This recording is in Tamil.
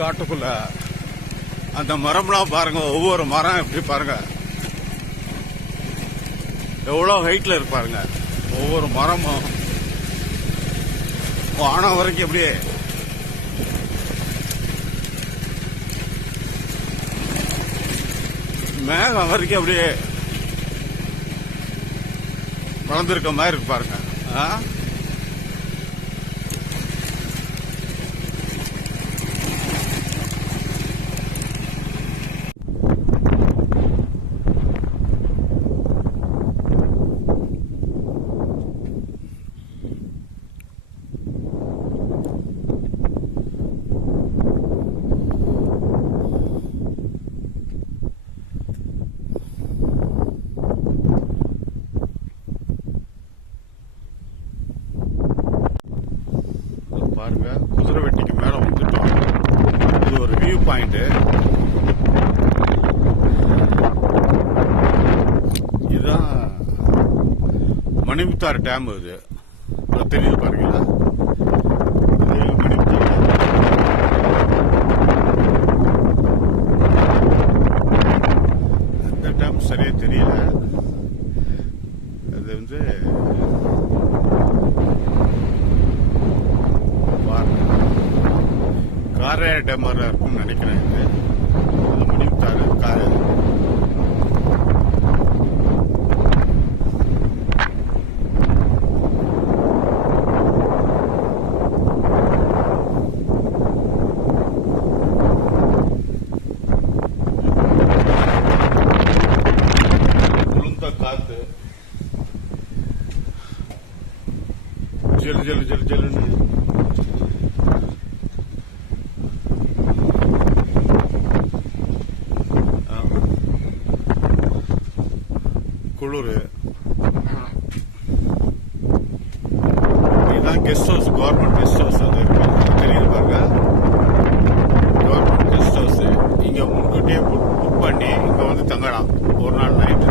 காட்டுக்குள்ள அந்த மரம்லாம் பாருங்க, ஒவ்வொரு மரம் எப்படி பாருங்க, எவ்வளவு ஹைட்ல இருப்பாருங்க. ஒவ்வொரு மரமும் வானம் வரைக்கும் அப்படியே மேகம் வரைக்கும் அப்படியே வளர்ந்துருக்க மாதிரி இருக்கு பாருங்க. பாருங்க, குதிரை வெட்டிக்கு மேல வந்துட்டோம். இது ஒரு வியூ பாயிண்ட். இதுதான் மணிமுத்தாறு டேம். இது தெரியுது பாருங்களா, மணிமுத்தாறு. அந்த டேம் சரியா தெரியல. அது வந்து காரையா டேம் இருக்கும்னு நினைக்கிறேன். இது மணிமுத்தாறு குளுந்த காத்து, ஜெல் ஜெல் ஜெல் ஜெல்லுன்னு குளிர். இதுதான் guest house, government guest house. அது தெரியுது பாருங்க, கவர்மெண்ட் கெஸ்ட் ஹவுஸ். இங்க முன்கூட்டியே புக் பண்ணி இங்க வந்து தங்கலாம். ஒரு நாள் நைட்டு